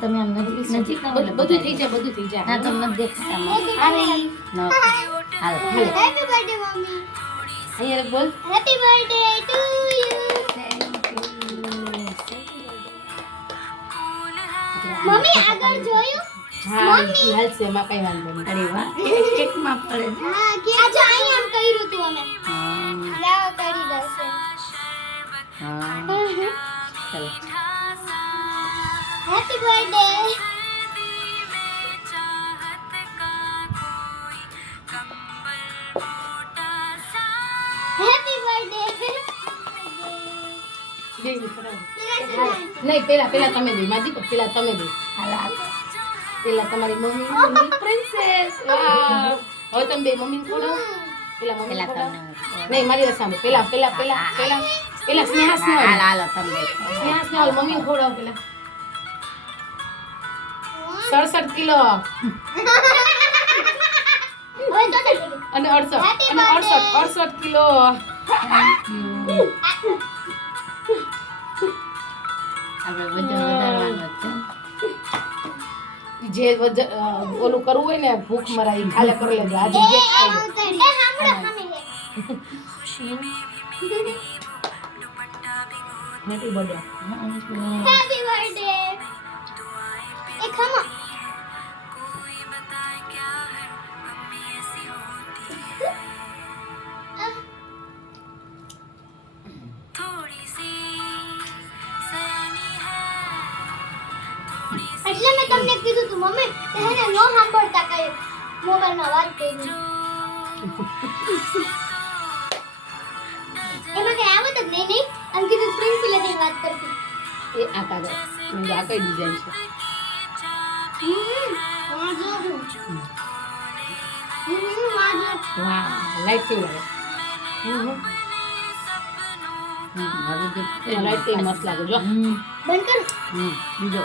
તમે આમ નજીક ના બોલો, બધું થઈ જાય, બધું થઈ જાય. ના તમને દેખાતા અરે નો હાલ હેપી બર્થડે મમ્મી. અહીંયા બોલ happy birthday to you. Mummy આગળ જોયું? હા હાલ છે માં કઈ વાંધો નહીં. અરે વાહ એક માં પડે. હા કે આ જો અહીંયા આમ કર્યું તું અમે. હા લાવ કરી દશે. હા ચલો હેપી બર્થડે. Happy birthday. નહીં પેલા તમે દે માજી, પેલા તમે દે. પેલા તમારી મમ્મી પ્રિન્સેસ. વાવ હવે તમે બે મમ્મી ખોડો. પેલા મમ્મી તમને નહીં મારી સામે પેલા સ્નેહાસ નો હાલો તમે સ્નેહાસ નો મમ્મી ખોડો પેલા 67 કિલો અને 68 કિલો. જે ઓલું કરવું હોય ને ભૂખ મરાઈ ખાલે કરી લેજો આજે cake happy birthday. Happy birthday. એ ખમો એટલે મેં તમને કીધું તું મમ્મી કે હેને નો સાંભળતા કઈ મોબાઈલમાં વાત કરી. એમાં કઈ આવત જ નહીં આમ કીધું સ્ક્રીન પેલા જઈને વાત કરતી. એ આ કાગળ મને આ કઈ ડિઝાઇન છે. વાહ લાઈટ કેવું લાગે. લાઈટ મસ્ત લાગે જો બંધ કર બીજો